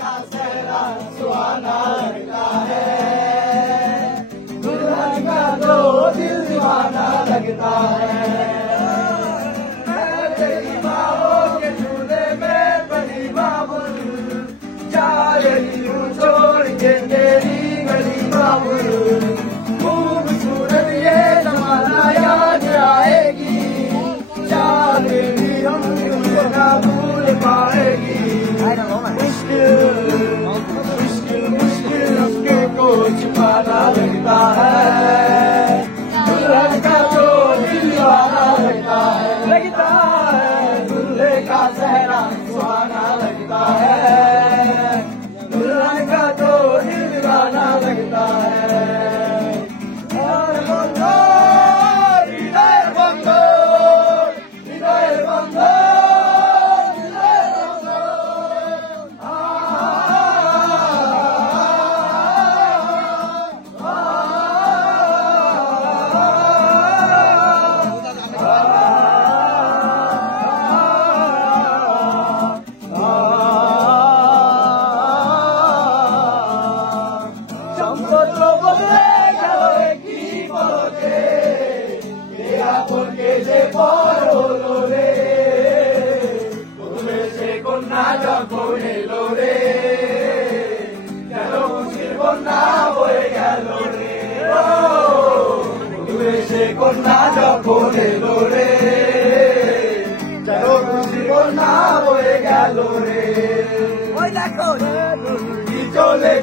का सहरा सुहाना लगता है, दुल्हन का तो दिल दीवाना लगता है। तेरी बाहों के झूले में बड़ी बाबुल, जा रही हूँ छोड़ के तेरी गली बाबुल। खूबसूरत ये जमाना याद आएगी, चाहे भी हम तुझे ना भूल पाएगी। मुश्किल मुश्किल उसके को छुपाना लगता है, दुल्हन का तो दिल दीवाना लगता है, दूल्हे का सहरा सुहाना लगता है, दुल्हन का तो दिल दीवाना लगता है। और बंधो हृदय बंधो, हृदय बंधो, हृदय बंधो। Porque se poro re, come se con nada pone lo re, ya no sirvo nada voy a lo re, come se con nada pone lo re, ya no sirvo nada voy a lo re. Hoy la cosa y yo le